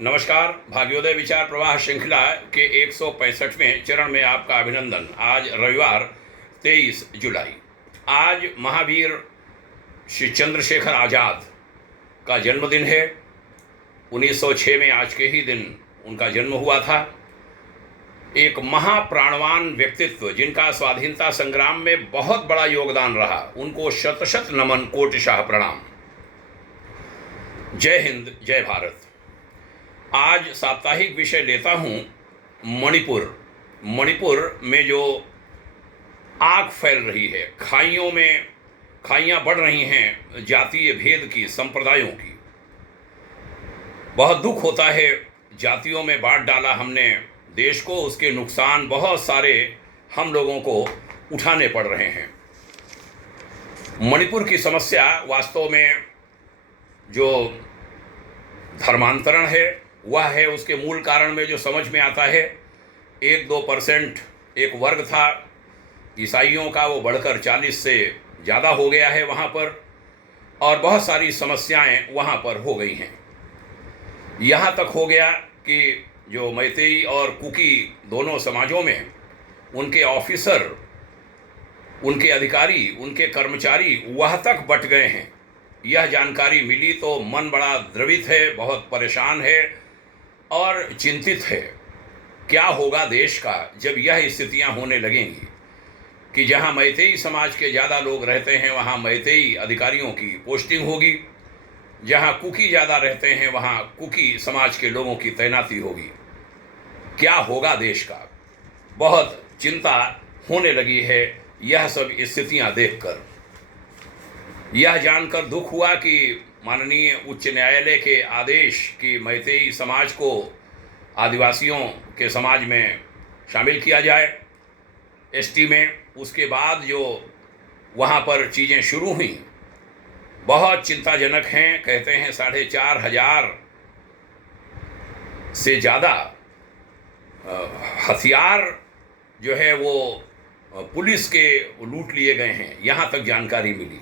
नमस्कार। भाग्योदय विचार प्रवाह श्रृंखला के 165वें चरण में आपका अभिनंदन। आज रविवार 23 जुलाई। आज महावीर श्री चंद्रशेखर आज़ाद का जन्मदिन है। 1906 में आज के ही दिन उनका जन्म हुआ था। एक महाप्राणवान व्यक्तित्व जिनका स्वाधीनता संग्राम में बहुत बड़ा योगदान रहा, उनको शत शत नमन, कोटिशाह प्रणाम। जय हिंद, जय भारत। आज साप्ताहिक विषय लेता हूँ मणिपुर। मणिपुर में जो आग फैल रही है, खाइयाँ बढ़ रही हैं जातीय भेद की, संप्रदायों की। बहुत दुख होता है, जातियों में बांट डाला हमने देश को, उसके नुकसान बहुत सारे हम लोगों को उठाने पड़ रहे हैं। मणिपुर की समस्या वास्तव में जो धर्मांतरण है वह है। उसके मूल कारण में जो समझ में आता है, 1-2% एक वर्ग था ईसाइयों का, वो बढ़कर 40 से ज़्यादा हो गया है वहाँ पर, और बहुत सारी समस्याएं वहाँ पर हो गई हैं। यहाँ तक हो गया कि जो मैतेई और कुकी दोनों समाजों में उनके ऑफिसर, उनके अधिकारी, उनके कर्मचारी वह तक बट गए हैं। यह जानकारी मिली तो मन बड़ा द्रवित है, बहुत परेशान है और चिंतित है। क्या होगा देश का जब यह स्थितियां होने लगेंगी कि जहां मैतेई समाज के ज़्यादा लोग रहते हैं वहां मैतेई अधिकारियों की पोस्टिंग होगी, जहां कुकी ज़्यादा रहते हैं वहां कुकी समाज के लोगों की तैनाती होगी। क्या होगा देश का? बहुत चिंता होने लगी है यह सब स्थितियां देखकर। यह जानकर दुख हुआ कि माननीय उच्च न्यायालय के आदेश कि मैतेई समाज को आदिवासियों के समाज में शामिल किया जाए एसटी में, उसके बाद जो वहाँ पर चीज़ें शुरू हुई बहुत चिंताजनक हैं। कहते हैं 4,500 से ज़्यादा हथियार जो है वो पुलिस के लूट लिए गए हैं, यहाँ तक जानकारी मिली,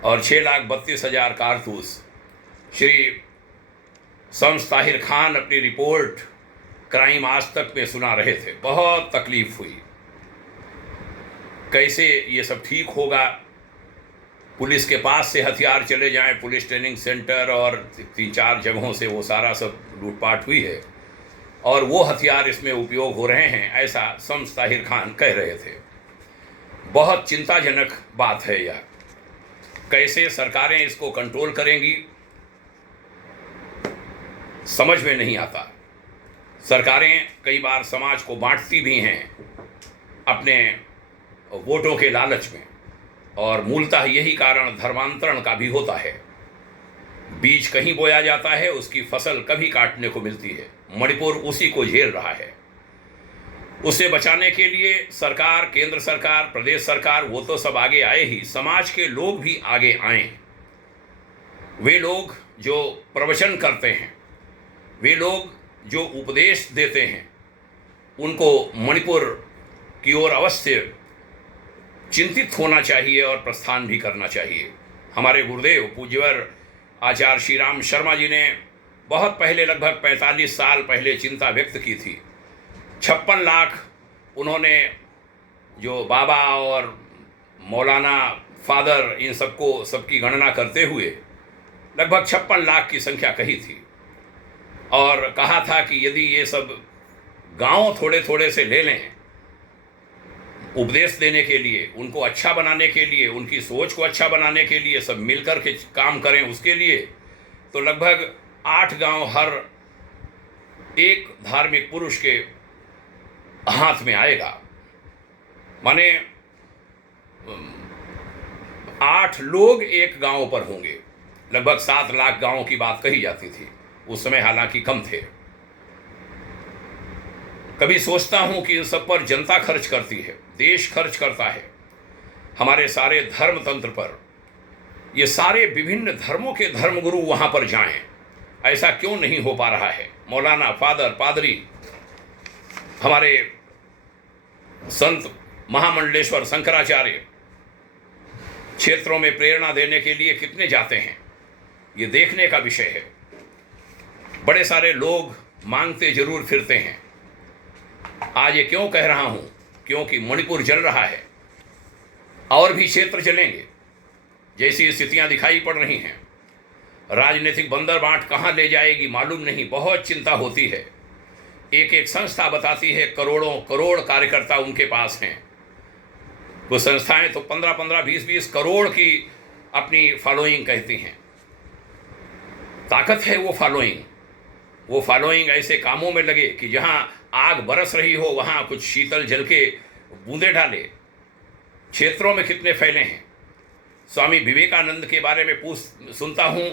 और 6,32,000 कारतूस। श्री शम्स ताहिर खान अपनी रिपोर्ट क्राइम आज तक में सुना रहे थे। बहुत तकलीफ हुई, कैसे ये सब ठीक होगा। पुलिस के पास से हथियार चले जाएं, पुलिस ट्रेनिंग सेंटर और 3-4 जगहों से वो सारा सब लूटपाट हुई है और वो हथियार इसमें उपयोग हो रहे हैं, ऐसा शम्स ताहिर खान कह रहे थे। बहुत चिंताजनक बात है यह। कैसे सरकारें इसको कंट्रोल करेंगी समझ में नहीं आता। सरकारें कई बार समाज को बांटती भी हैं अपने वोटों के लालच में, और मूलतः यही कारण धर्मांतरण का भी होता है। बीज कहीं बोया जाता है, उसकी फसल कभी काटने को मिलती है। मणिपुर उसी को झेल रहा है। उसे बचाने के लिए सरकार, केंद्र सरकार, प्रदेश सरकार, वो तो सब आगे आए ही, समाज के लोग भी आगे आए। वे लोग जो प्रवचन करते हैं, वे लोग जो उपदेश देते हैं, उनको मणिपुर की ओर अवश्य चिंतित होना चाहिए और प्रस्थान भी करना चाहिए। हमारे गुरुदेव पूज्यवर आचार्य श्री राम शर्मा जी ने बहुत पहले, लगभग 45 साल पहले चिंता व्यक्त की थी। 56 लाख उन्होंने जो बाबा और मौलाना, फादर, इन सबको, सबकी गणना करते हुए लगभग 56 लाख की संख्या कही थी, और कहा था कि यदि ये सब गांव थोड़े थोड़े से ले लें उपदेश देने के लिए, उनको अच्छा बनाने के लिए, उनकी सोच को अच्छा बनाने के लिए सब मिलकर के काम करें उसके लिए, तो लगभग 8 गांव हर एक धार्मिक पुरुष के हाथ में आएगा। माने 8 लोग एक गांव पर होंगे। लगभग 7 लाख गांवों की बात कही जाती थी उस समय, हालांकि कम थे। कभी सोचता हूं कि इन सब पर जनता खर्च करती है, देश खर्च करता है, हमारे सारे धर्म तंत्र पर। ये सारे विभिन्न धर्मों के धर्मगुरु वहां पर जाएं, ऐसा क्यों नहीं हो पा रहा है? मौलाना, फादर, पादरी, हमारे संत महामंडलेश्वर शंकराचार्य क्षेत्रों में प्रेरणा देने के लिए कितने जाते हैं, ये देखने का विषय है। बड़े सारे लोग मांगते जरूर फिरते हैं। आज ये क्यों कह रहा हूं? क्योंकि मणिपुर जल रहा है, और भी क्षेत्र जलेंगे जैसी स्थितियां दिखाई पड़ रही हैं। राजनीतिक बंदरबाट कहां ले जाएगी मालूम नहीं, बहुत चिंता होती है। एक एक संस्था बताती है करोड़ों करोड़ कार्यकर्ता उनके पास हैं। वो संस्थाएं तो 15-15, 20-20 करोड़ की अपनी फॉलोइंग कहती हैं। ताकत है वो फॉलोइंग ऐसे कामों में लगे कि जहां आग बरस रही हो वहां कुछ शीतल जल के बूंदे डाले। क्षेत्रों में कितने फैले हैं। स्वामी विवेकानंद के बारे में सुनता हूं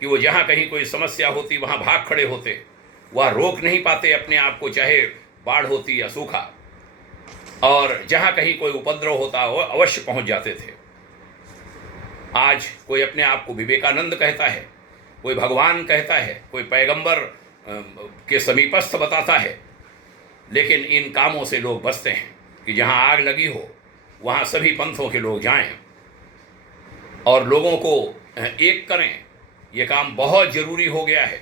कि वो जहां कहीं कोई समस्या होती वहां भाग खड़े होते, वह रोक नहीं पाते अपने आप को, चाहे बाढ़ होती या सूखा, और जहां कहीं कोई उपद्रव होता वो अवश्य पहुंच जाते थे। आज कोई अपने आप को विवेकानंद कहता है, कोई भगवान कहता है, कोई पैगंबर के समीपस्थ बताता है, लेकिन इन कामों से लोग बचते हैं कि जहां आग लगी हो वहां सभी पंथों के लोग जाएं और लोगों को एक करें। ये काम बहुत जरूरी हो गया है।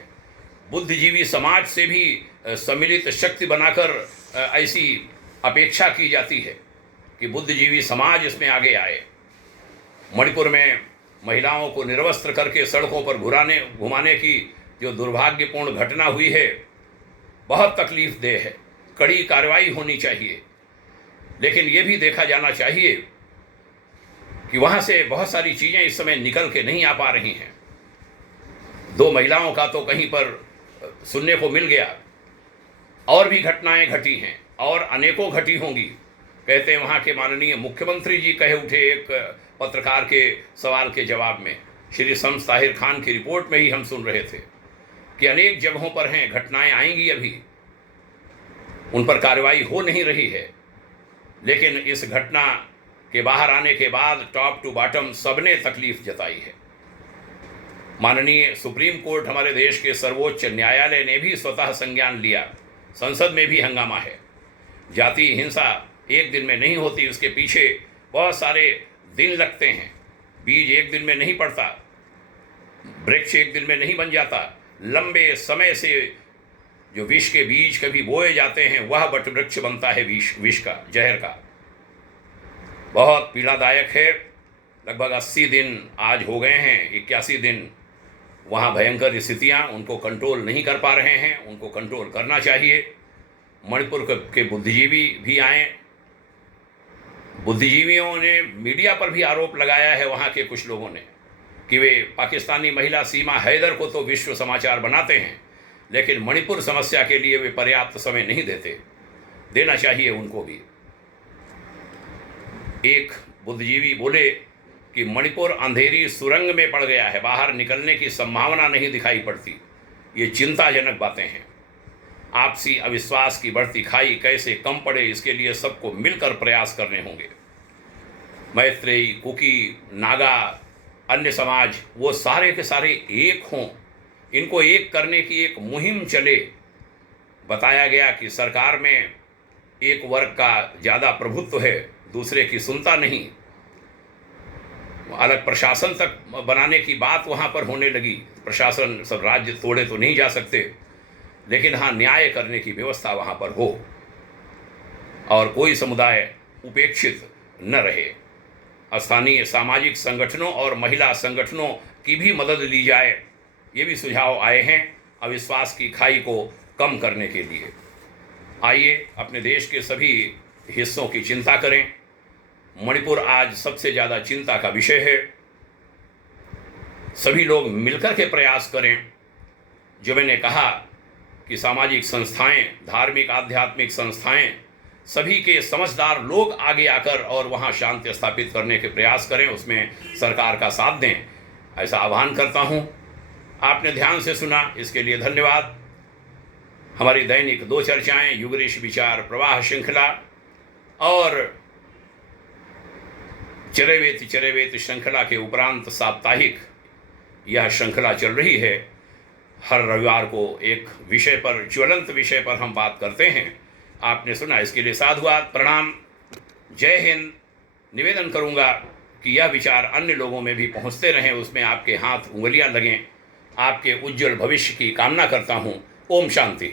बुद्धिजीवी समाज से भी सम्मिलित शक्ति बनाकर ऐसी अपेक्षा की जाती है कि बुद्धिजीवी समाज इसमें आगे आए। मणिपुर में महिलाओं को निर्वस्त्र करके सड़कों पर घुमाने की जो दुर्भाग्यपूर्ण घटना हुई है, बहुत तकलीफदेह है। कड़ी कार्रवाई होनी चाहिए, लेकिन ये भी देखा जाना चाहिए कि वहाँ से बहुत सारी चीज़ें इस समय निकल के नहीं आ पा रही हैं। 2 महिलाओं का तो कहीं पर सुनने को मिल गया, और भी घटनाएं घटी हैं और अनेकों घटी होंगी। कहते हैं वहाँ के माननीय मुख्यमंत्री जी कहे उठे एक पत्रकार के सवाल के जवाब में, श्री शम्स ताहिर खान की रिपोर्ट में ही हम सुन रहे थे कि अनेक जगहों पर हैं, घटनाएं आएंगी, अभी उन पर कार्रवाई हो नहीं रही है। लेकिन इस घटना के बाहर आने के बाद टॉप टू बॉटम सबने तकलीफ जताई है। माननीय सुप्रीम कोर्ट, हमारे देश के सर्वोच्च न्यायालय ने भी स्वतः संज्ञान लिया। संसद में भी हंगामा है। जाति हिंसा एक दिन में नहीं होती, उसके पीछे बहुत सारे दिन लगते हैं। बीज एक दिन में नहीं पड़ता, वृक्ष एक दिन में नहीं बन जाता। लंबे समय से जो विष के बीज कभी बोए जाते हैं वह वट वृक्ष बनता है, विष का, जहर का। बहुत पीड़ादायक है। लगभग 80 दिन आज हो गए हैं, 81 दिन वहाँ भयंकर स्थितियाँ, उनको कंट्रोल नहीं कर पा रहे हैं, उनको कंट्रोल करना चाहिए। मणिपुर के बुद्धिजीवी भी आए। बुद्धिजीवियों ने मीडिया पर भी आरोप लगाया है वहाँ के कुछ लोगों ने कि वे पाकिस्तानी महिला सीमा हैदर को तो विश्व समाचार बनाते हैं, लेकिन मणिपुर समस्या के लिए वे पर्याप्त समय नहीं देते। देना चाहिए उनको भी। एक बुद्धिजीवी बोले कि मणिपुर अंधेरी सुरंग में पड़ गया है, बाहर निकलने की संभावना नहीं दिखाई पड़ती। ये चिंताजनक बातें हैं। आपसी अविश्वास की बढ़ती खाई कैसे कम पड़े, इसके लिए सबको मिलकर प्रयास करने होंगे। मैत्रेयी, कुकी, नागा, अन्य समाज, वो सारे के सारे एक हों, इनको एक करने की एक मुहिम चले। बताया गया कि सरकार में एक वर्ग का ज़्यादा प्रभुत्व है, दूसरे की सुनता नहीं। अलग प्रशासन तक बनाने की बात वहाँ पर होने लगी। प्रशासन, सब राज्य तोड़े तो नहीं जा सकते, लेकिन हाँ, न्याय करने की व्यवस्था वहाँ पर हो और कोई समुदाय उपेक्षित न रहे। स्थानीय सामाजिक संगठनों और महिला संगठनों की भी मदद ली जाए, ये भी सुझाव आए हैं अविश्वास की खाई को कम करने के लिए। आइए अपने देश के सभी हिस्सों की चिंता करें। मणिपुर आज सबसे ज़्यादा चिंता का विषय है। सभी लोग मिलकर के प्रयास करें। जो मैंने कहा कि सामाजिक संस्थाएं, धार्मिक आध्यात्मिक संस्थाएं, सभी के समझदार लोग आगे आकर और वहां शांति स्थापित करने के प्रयास करें, उसमें सरकार का साथ दें, ऐसा आह्वान करता हूं। आपने ध्यान से सुना, इसके लिए धन्यवाद। हमारी दैनिक 2 चर्चाएं, युगरेश विचार प्रवाह श्रृंखला और चरेवेत श्रृंखला के उपरांत साप्ताहिक यह श्रृंखला चल रही है। हर रविवार को एक विषय पर, ज्वलंत विषय पर हम बात करते हैं। आपने सुना, इसके लिए साधुवाद, प्रणाम, जय हिंद। निवेदन करूंगा कि यह विचार अन्य लोगों में भी पहुंचते रहें, उसमें आपके हाथ उंगलियां लगें, आपके उज्जवल भविष्य की कामना करता हूँ। ओम शांति।